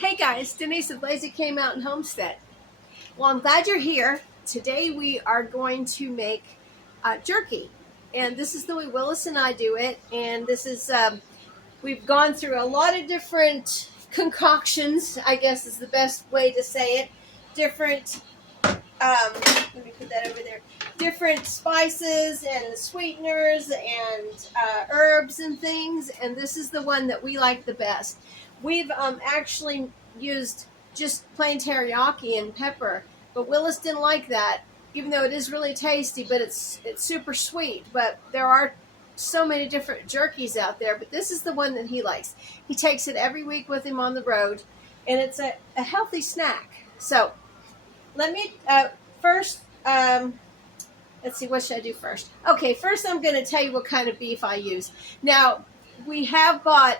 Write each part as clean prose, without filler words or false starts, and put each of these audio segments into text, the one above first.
Hey guys, Denise of Lazy Came Out and Homestead. Well, I'm glad you're here. Today we are going to make jerky. And this is the way Willis and I do it. And this is, we've gone through a lot of different concoctions, I guess is the best way to say it. Different, let me put that over there. Different spices and sweeteners and herbs and things. And this is the one that we like the best. We've actually used just plain teriyaki and pepper, but Willis didn't like that, even though it is really tasty, but it's super sweet. But there are so many different jerkies out there, but this is the one that he likes. He takes it every week with him on the road, and it's a healthy snack. So let me first, let's see, what should I do first? Okay, first I'm going to tell you what kind of beef I use. Now, we have bought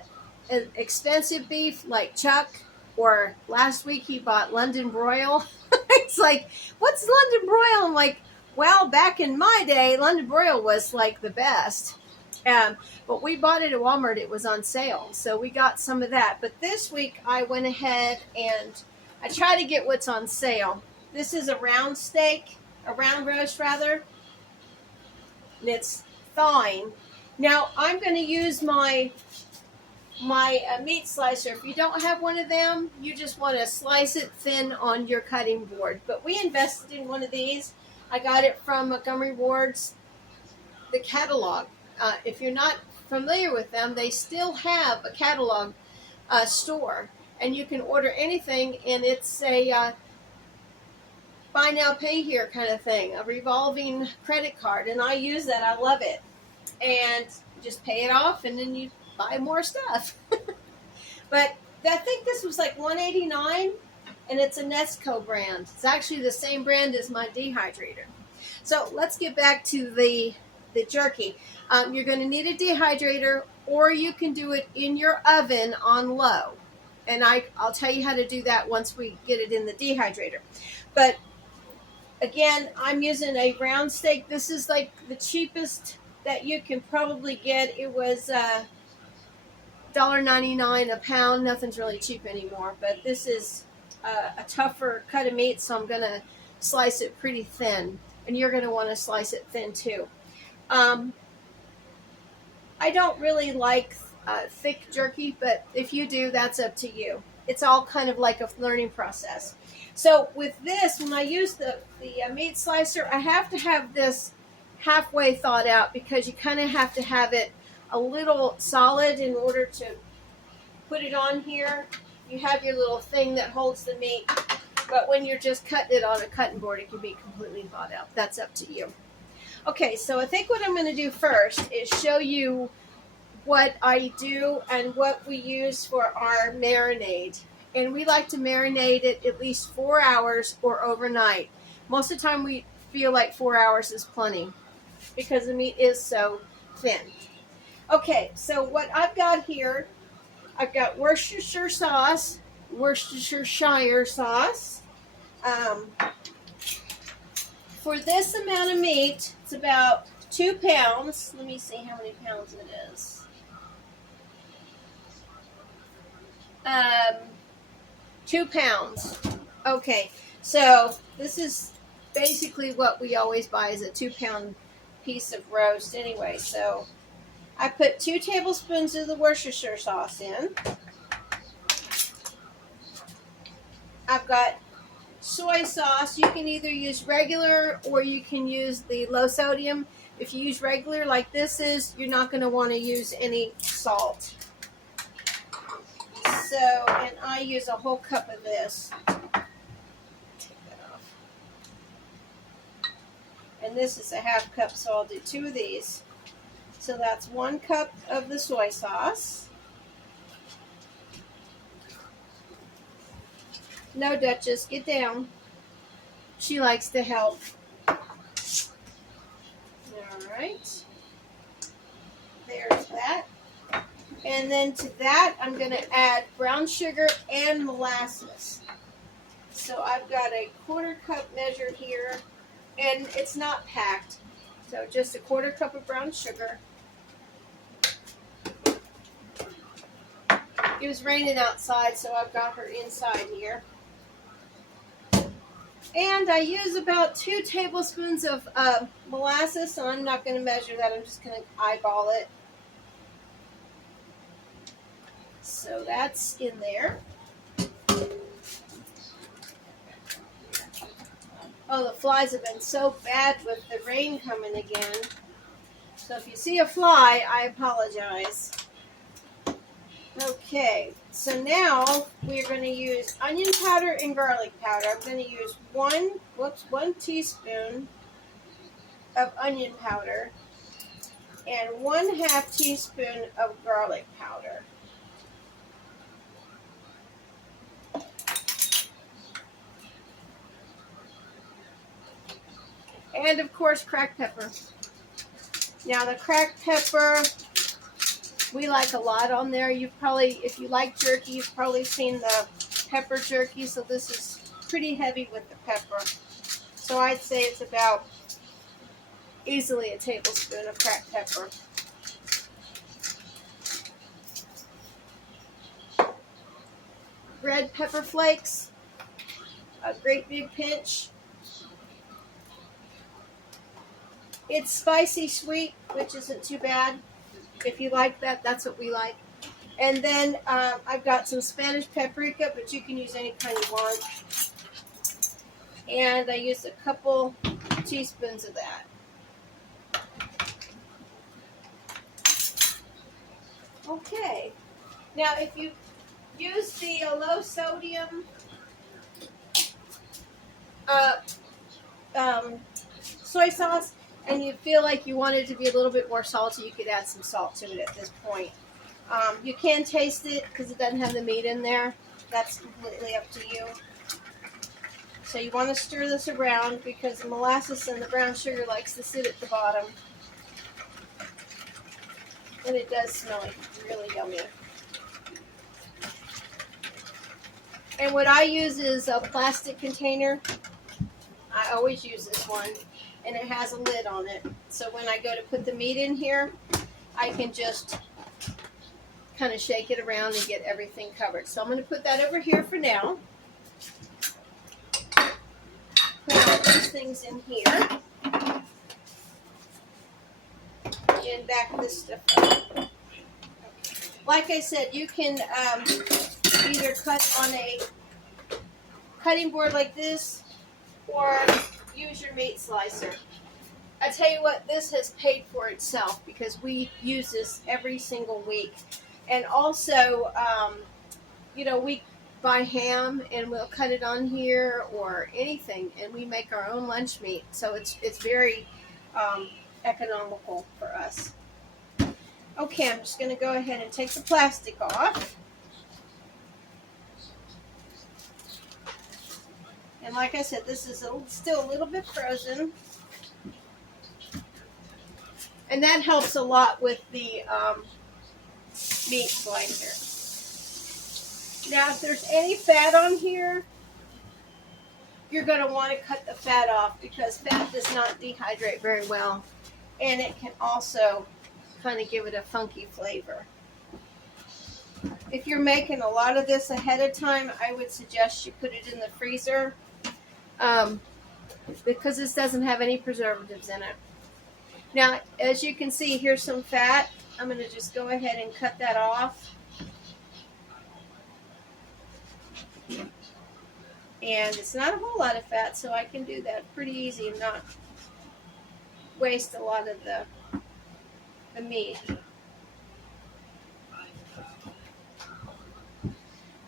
expensive beef like Chuck, or last week he bought London broil. It's like, what's London broil? I'm like, well, back in my day, London broil was like the best. But we bought it at Walmart. It was on sale, so we got some of that. But this week I went ahead and I try to get what's on sale. This is a round steak, a round roast rather, and it's thawing. Now I'm going to use my meat slicer. If you don't have one of them, you just want to slice it thin on your cutting board. But we invested in one of these. I got it from Montgomery Ward's, the catalog. If you're not familiar with them, they still have a catalog store, and you can order anything, and it's a buy now, pay here kind of thing, a revolving credit card, and I use that. I love it. And just pay it off, and then you buy more stuff. But I think this was like $1.89, and it's a Nesco brand. It's actually the same brand as my dehydrator. So let's get back to the jerky. You're going to need a dehydrator, or you can do it in your oven on low. And I'll tell you how to do that once we get it in the dehydrator. But again, I'm using a round steak. This is like the cheapest that you can probably get. It was $1.99 a pound. Nothing's really cheap anymore, but this is a tougher cut of meat, so I'm going to slice it pretty thin, and you're going to want to slice it thin too. I don't really like thick jerky, but if you do, that's up to you. It's all kind of like a learning process. So with this, when I use the meat slicer, I have to have this halfway thawed out, because you kind of have to have it a little solid in order to put it on here. You have your little thing that holds the meat, but when you're just cutting it on a cutting board, it can be completely thawed out. That's up to you. Okay, so I think what I'm going to do first is show you what I do and what we use for our marinade. And we like to marinate it at least 4 hours or overnight. Most of the time we feel like 4 hours is plenty, because the meat is so thin. Okay, so what I've got here, I've got Worcestershire sauce, Worcestershire sauce. For this amount of meat, it's about 2 pounds. Let me see how many pounds it is. 2 pounds. Okay, so this is basically what we always buy, is a 2-pound piece of roast anyway. So I put 2 tablespoons of the Worcestershire sauce in. I've got soy sauce. You can either use regular, or you can use the low sodium. If you use regular like this is, you're not going to want to use any salt. So, and I use a whole cup of this. Take that off. And this is a half cup, so I'll do 2 of these. So that's 1 cup of the soy sauce. No, Duchess, get down. She likes to help. Alright. There's that. And then to that, I'm going to add brown sugar and molasses. So I've got a 1/4 cup measure here, and it's not packed. So just a 1/4 cup of brown sugar. It was raining outside, so I've got her inside here. And I use about 2 tablespoons of molasses, so I'm not going to measure that. I'm just going to eyeball it. So that's in there. Oh, the flies have been so bad with the rain coming again. So if you see a fly, I apologize. Okay, so now we're going to use onion powder and garlic powder. I'm going to use one teaspoon of onion powder and 1/2 teaspoon of garlic powder. And of course, cracked pepper. Now the cracked pepper, we like a lot on there. You've probably, if you like jerky, you've probably seen the pepper jerky. So this is pretty heavy with the pepper. So I'd say it's about easily a tablespoon of cracked pepper. Red pepper flakes, a great big pinch. It's spicy sweet, which isn't too bad. If you like that, that's what we like. And then I've got some Spanish paprika, but you can use any kind you want. And I used a couple teaspoons of that. Okay. Now, if you use the low sodium soy sauce, and you feel like you want it to be a little bit more salty, you could add some salt to it at this point. You can taste it because it doesn't have the meat in there. That's completely up to you. So you want to stir this around because the molasses and the brown sugar likes to sit at the bottom. And it does smell like really yummy. And what I use is a plastic container. I always use this one. And it has a lid on it. So when I go to put the meat in here, I can just kind of shake it around and get everything covered. So I'm going to put that over here for now. Put all these things in here. And back this stuff up. Like I said, you can either cut on a cutting board like this or use your meat slicer. I tell you what, this has paid for itself because we use this every single week. And also, you know, we buy ham and we'll cut it on here or anything, and we make our own lunch meat. So it's very economical for us. Okay, I'm just going to go ahead and take the plastic off. And like I said, this is still a little bit frozen. And that helps a lot with the meat slicer. Now, if there's any fat on here, you're going to want to cut the fat off because fat does not dehydrate very well. And it can also kind of give it a funky flavor. If you're making a lot of this ahead of time, I would suggest you put it in the freezer because this doesn't have any preservatives in it. Now, as you can see, here's some fat. I'm going to just go ahead and cut that off. And it's not a whole lot of fat, so I can do that pretty easy and not waste a lot of the meat.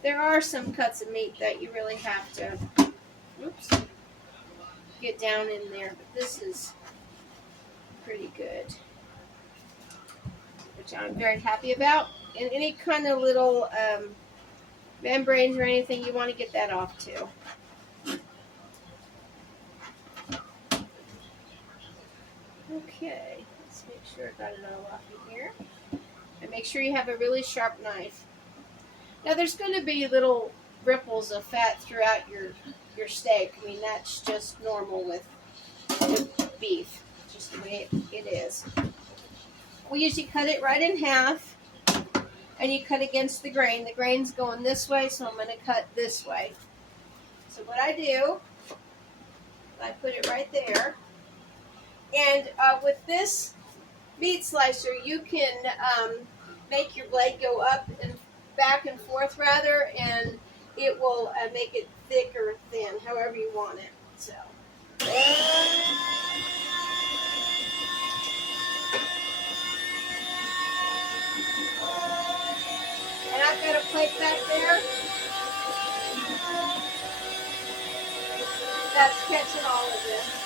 There are some cuts of meat that you really have to get down in there, but this is pretty good, which I'm very happy about. And any kind of little membranes or anything, you want to get that off too. Okay, let's make sure I got it all off in here. And make sure you have a really sharp knife. Now there's going to be little ripples of fat throughout your steak. I mean, that's just normal with beef, just the way it is. We usually cut it right in half, and you cut against the grain. The grain's going this way, so I'm going to cut this way. So what I do, I put it right there. And with this meat slicer, you can make your blade go up and back and forth rather, and it will make it thick or thin, however you want it. So. And I've got a plate back there that's catching all of this.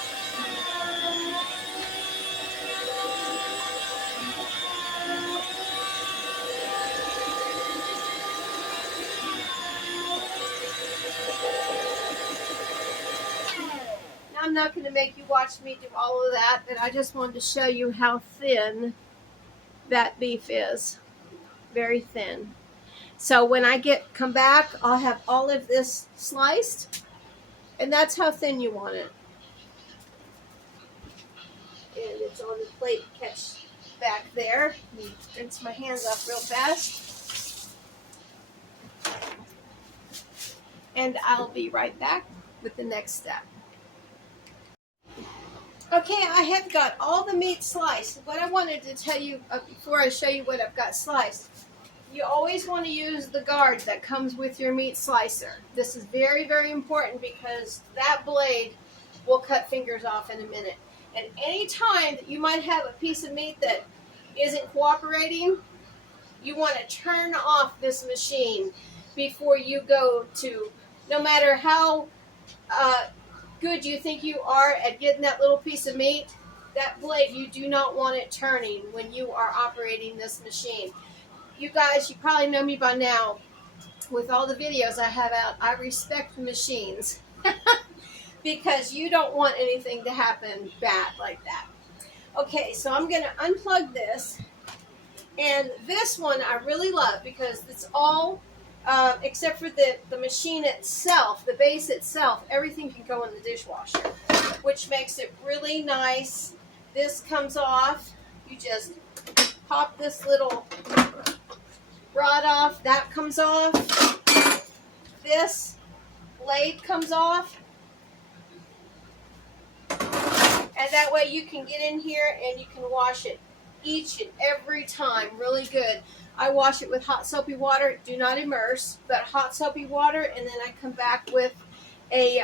Now I'm not going to make you watch me do all of that, but I just wanted to show you how thin that beef is. Very thin. So when I come back, I'll have all of this sliced, and that's how thin you want it. And it's on the plate catch back there. Let me rinse my hands off real fast. And I'll be right back with the next step. Okay, I have got all the meat sliced. What I wanted to tell you before I show you what I've got sliced, you always want to use the guard that comes with your meat slicer. This is very, very important because that blade will cut fingers off in a minute. And any time that you might have a piece of meat that isn't cooperating, you want to turn off this machine before you go to, no matter how good you think you are at getting that little piece of meat, that blade, you do not want it turning when you are operating this machine. You guys, you probably know me by now. With all the videos I have out, I respect machines because you don't want anything to happen bad like that. Okay, so I'm going to unplug this, and this one I really love because it's all except for the machine itself, the base itself, everything can go in the dishwasher, which makes it really nice. This comes off. You just pop this little rod off. That comes off. This blade comes off. And that way you can get in here and you can wash it each and every time really good. I wash it with hot soapy water. Do not immerse, but hot soapy water, and then I come back with a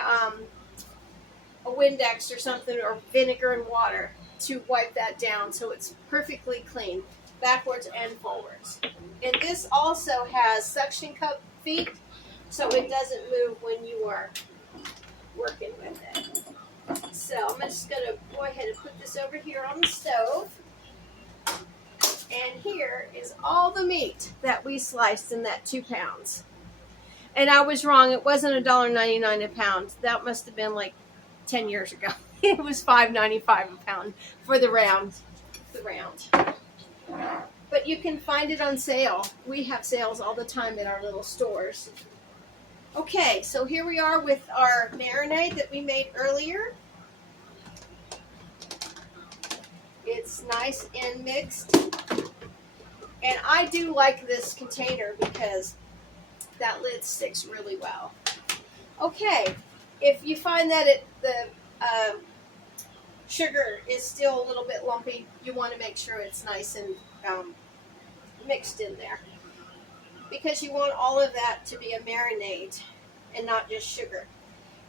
Windex or something, or vinegar and water to wipe that down so it's perfectly clean, backwards and forwards. And this also has suction cup feet, so it doesn't move when you are working with it. So I'm just going to go ahead and put this over here on the stove. And here is all the meat that we sliced in that 2 pounds. And I was wrong. It wasn't $1.99 a pound. That must have been like 10 years ago. It was $5.95 a pound for the round. But you can find it on sale. We have sales all the time at our little stores. Okay, so here we are with our marinade that we made earlier. It's nice and mixed. And I do like this container because that lid sticks really well. Okay, if you find that the sugar is still a little bit lumpy, you want to make sure it's nice and mixed in there. Because you want all of that to be a marinade and not just sugar.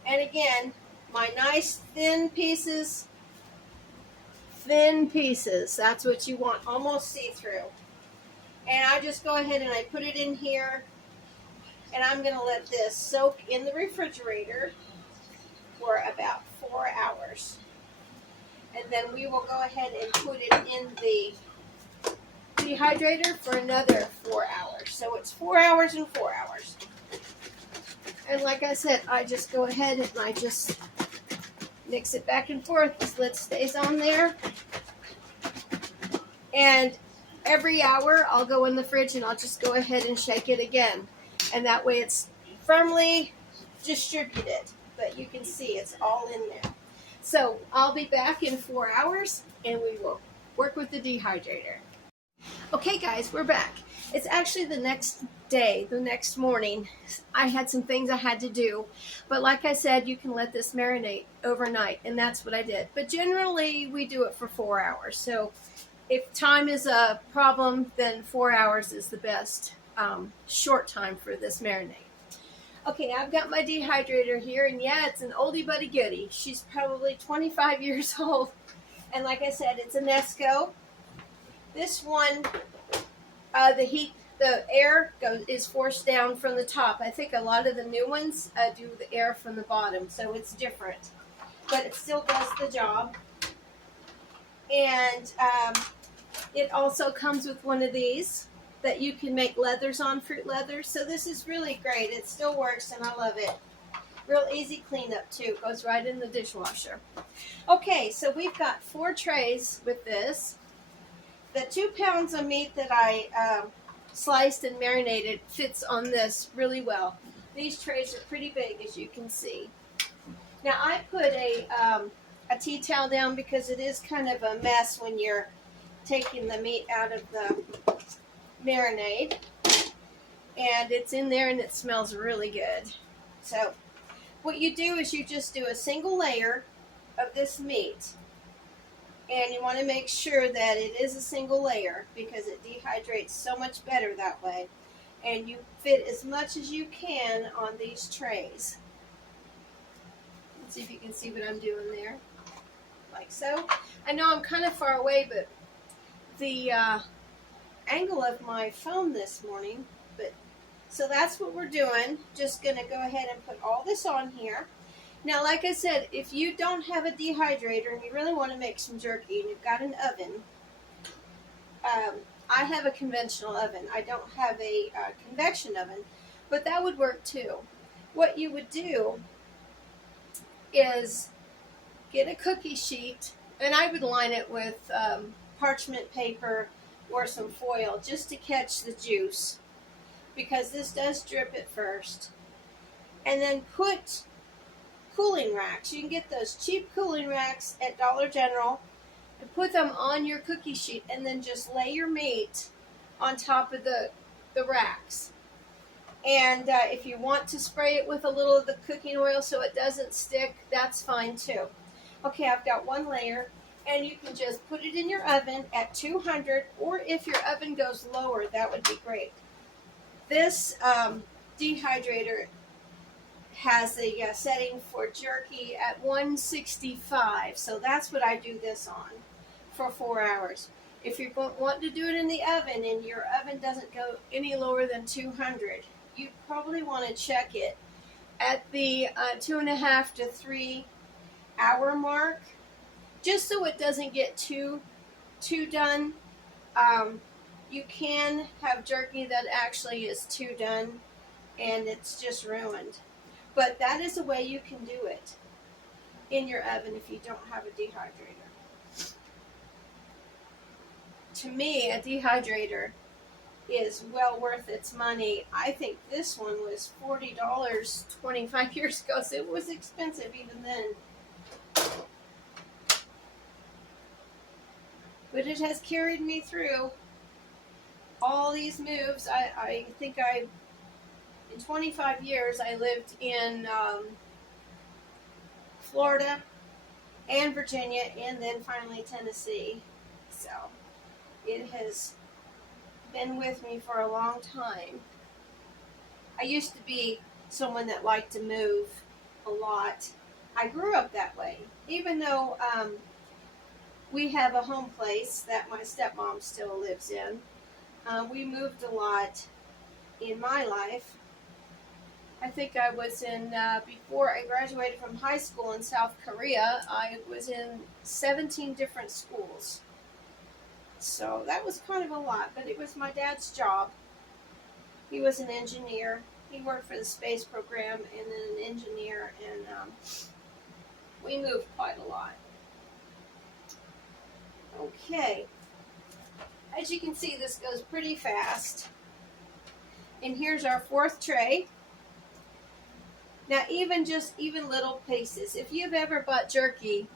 And again, my nice thin pieces, that's what you want, almost see-through. And I just go ahead and I put it in here, and I'm going to let this soak in the refrigerator for about 4 hours. And then we will go ahead and put it in the dehydrator for another 4 hours. So it's 4 hours and 4 hours. And like I said, I just go ahead and I just mix it back and forth. This lid stays on there. And every hour I'll go in the fridge and I'll just go ahead and shake it again. And that way it's firmly distributed. But you can see it's all in there. So I'll be back in 4 hours and we will work with the dehydrator. Okay guys, we're back. It's actually the next day, the next morning. I had some things I had to do, but like I said, you can let this marinate overnight, and that's what I did. But generally we do it for 4 hours. So if time is a problem, then 4 hours is the best short time for this marinade. Okay, I've got my dehydrator here, and yeah, it's an oldie but a goodie. She's probably 25 years old, and like I said, it's a Nesco. This one, the air is forced down from the top. I think a lot of the new ones do the air from the bottom, so it's different, but it still does the job. And it also comes with one of these that you can make leathers on, fruit leathers. So this is really great. It still works, and I love it. Real easy cleanup too. Goes right in the dishwasher. Okay, so we've got 4 trays with this. The 2 pounds of meat that I sliced and marinated fits on this really well. These trays are pretty big, as you can see. Now I put a tea towel down because it is kind of a mess when you're taking the meat out of the marinade, and it's in there and it smells really good. So what you do is you just do a single layer of this meat, and you want to make sure that it is a single layer because it dehydrates so much better that way, and you fit as much as you can on these trays. Let's see if you can see what I'm doing there, like so. I know I'm kind of far away, but the angle of my phone this morning, but so that's what we're doing. Just gonna go ahead and put all this on here. Now, like I said, if you don't have a dehydrator and you really want to make some jerky and you've got an oven, I have a conventional oven. I don't have a convection oven, but that would work too. What you would do is get a cookie sheet, and I would line it with parchment paper or some foil just to catch the juice, because this does drip at first. And then put cooling racks. You can get those cheap cooling racks at Dollar General and put them on your cookie sheet, and then just lay your meat on top of the racks. And if you want to spray it with a little of the cooking oil so it doesn't stick, that's fine too. Okay, I've got 1 layer, and you can just put it in your oven at 200, or if your oven goes lower, that would be great. This dehydrator has a setting for jerky at 165, so that's what I do this on for 4 hours. If you're wanting to do it in the oven and your oven doesn't go any lower than 200, you probably want to check it at the 2.5 to 3 hour mark, just so it doesn't get too done. You can have jerky that actually is too done and it's just ruined. But that is a way you can do it in your oven if you don't have a dehydrator. To me, a dehydrator is well worth its money. I think this one was $40 25 years ago, so it was expensive even then. But it has carried me through all these moves. I think in 25 years, I lived in Florida and Virginia, and then finally Tennessee. So it has been with me for a long time. I used to be someone that liked to move a lot. I grew up that way, even though we have a home place that my stepmom still lives in. We moved a lot in my life. I think I was in, before I graduated from high school in South Korea, I was in 17 different schools. So that was kind of a lot, but it was my dad's job. He was an engineer. He worked for the space program and then an engineer, and we moved quite a lot. Okay. As you can see, this goes pretty fast. And here's our 4th tray. Now, even little pieces. If you've ever bought jerky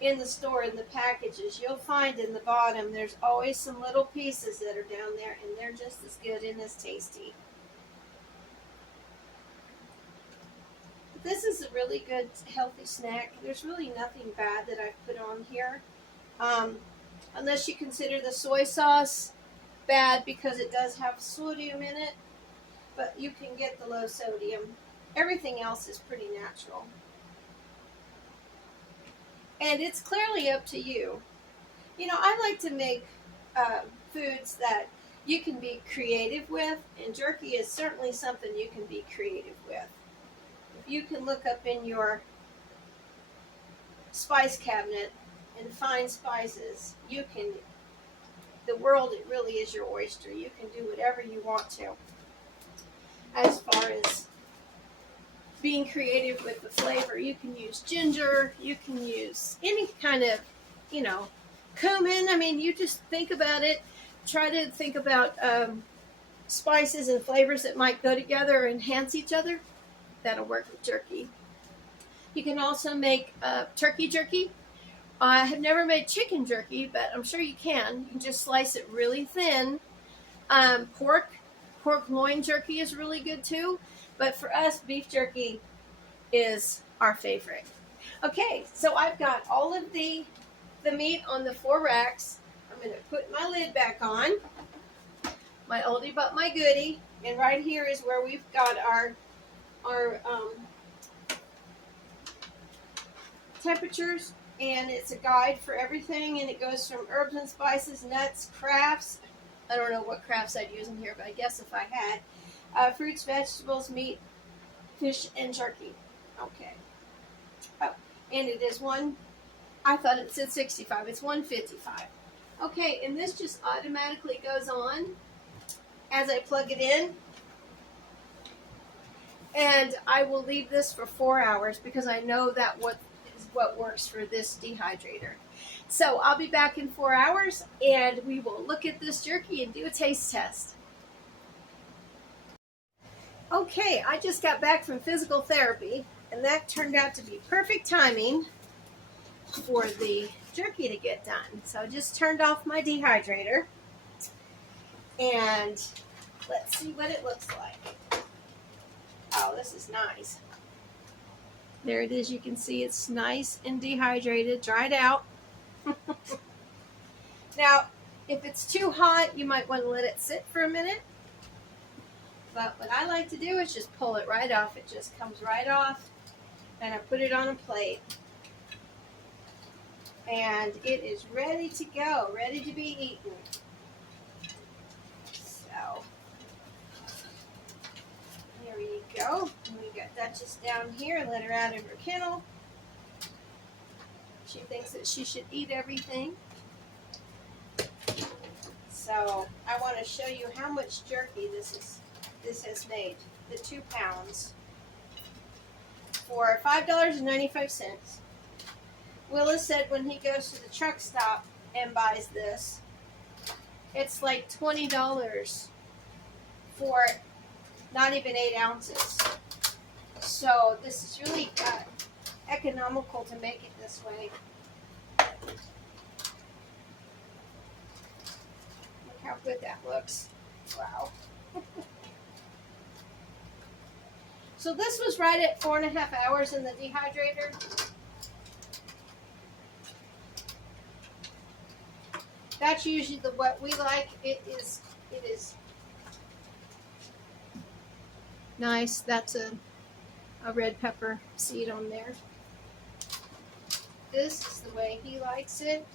in the store, in the packages, you'll find in the bottom there's always some little pieces that are down there, and they're just as good and as tasty. This is a really good healthy snack. There's really nothing bad that I've put on here, unless you consider the soy sauce bad because it does have sodium in it, but you can get the low sodium. Everything else is pretty natural. And it's clearly up to you. You know, I like to make foods that you can be creative with, and jerky is certainly something you can be creative with. If you can look up in your spice cabinet and find spices, you can, the world, it really is your oyster. You can do whatever you want to. As far as being creative with the flavor, you can use ginger, you can use any kind of, you know, cumin. I mean, you just think about it. Try to think about spices and flavors that might go together or enhance each other. That'll work with jerky. You can also make turkey jerky. I have never made chicken jerky, but I'm sure you can. You can just slice it really thin. Pork loin jerky is really good too. But for us, beef jerky is our favorite. Okay, so I've got all of the meat on the 4 racks. I'm going to put my lid back on. My oldie but my goodie. And right here is where we've got our temperatures, and it's a guide for everything, and it goes from herbs and spices, nuts, crafts. I don't know what crafts I'd use in here, but I guess if I had fruits, vegetables, meat, fish, and jerky. Okay. Oh, and it is I thought it said 65. It's 155. Okay, and this just automatically goes on as I plug it in. And I will leave this for 4 hours because I know that is what works for this dehydrator. So I'll be back in 4 hours, and we will look at this jerky and do a taste test. Okay, I just got back from physical therapy, and that turned out to be perfect timing for the jerky to get done. So I just turned off my dehydrator, and let's see what it looks like. Oh, this is nice. There it is. You can see it's nice and dehydrated, dried out. Now, if it's too hot, you might want to let it sit for a minute. But what I like to do is just pull it right off. It just comes right off, and I put it on a plate. And it is ready to go, ready to be eaten. So, here you go. And we got Duchess down here. Let her out of her kennel. She thinks that she should eat everything. So, I want to show you how much jerky this has made. The 2 pounds for $5.95. Willis said when he goes to the truck stop and buys this, it's like $20 for not even 8 ounces. So this is really economical to make it this way. Look how good that looks. Wow. So this was right at 4.5 hours in the dehydrator. That's usually what we like. It is nice. That's a red pepper seed on there. This is the way he likes it.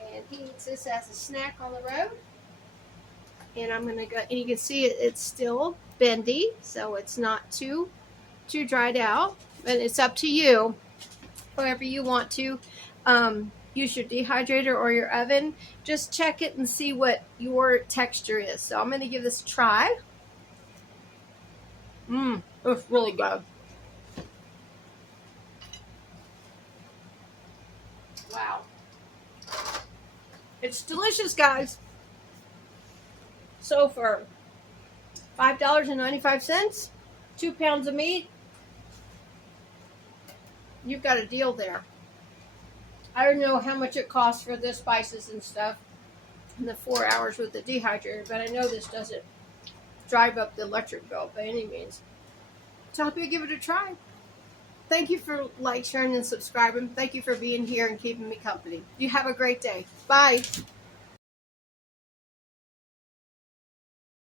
And he eats this as a snack on the road. And I'm going to go, and you can see it's still bendy, so it's not too dried out. And it's up to you, however you want to use your dehydrator or your oven. Just check it and see what your texture is. So I'm going to give this a try. It's really good. Wow. It's delicious, guys. So for $5.95, 2 pounds of meat, you've got a deal there. I don't know how much it costs for the spices and stuff in the 4 hours with the dehydrator, but I know this doesn't drive up the electric bill by any means. So I hope you give it a try. Thank you for sharing, and subscribing. Thank you for being here and keeping me company. You have a great day. Bye.